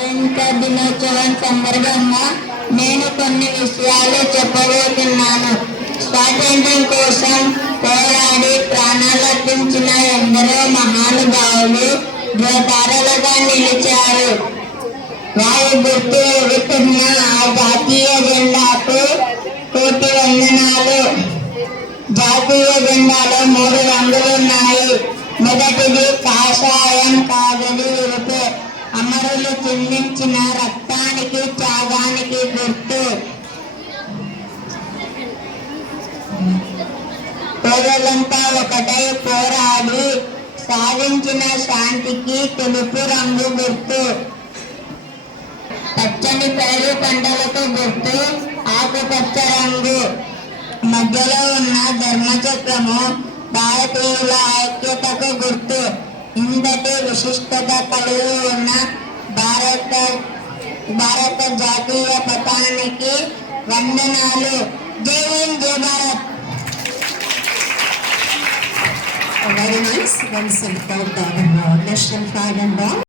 స్వాతంత్ర దినోత్సవం సందర్భంగా నేను కొన్ని విషయాలు చెప్పబోతున్నాను. స్వాతంత్ర్యం కోసం పోరాడి ప్రాణాలర్పించిన ఎందరో మహానుభావులు ధ్రువతారలుగా నిలిచారు. వారి గుర్తు ఎగుతున్న ఆ జాతీయ జెండాకు కోటి వందనాలు. జాతీయ జెండాలో 3 రంగులు ఉన్నాయి. మొదటిది కాషాయం, కాగడి ఎరుపు. అమరులు చిందించిన రక్తానికి, త్యాగానికి గుర్తు. ప్రజలంతా ఒకటై పోరాడి సాధించిన శాంతికి తెలుపు రంగు గుర్తు. పచ్చని పైరు పంటలకు గుర్తు ఆకుపచ్చ రంగు. మధ్యలో ఉన్న ధర్మచక్రము భారతీయుల ఐక్యతకు గుర్తు. ఇంతటి విశిష్టత కలిగి ఉన్న భారత జాతీయ పతాకానికి వందనాలు. జై హింద్, జై Bharat. Very nice. Well said about the national flag and all.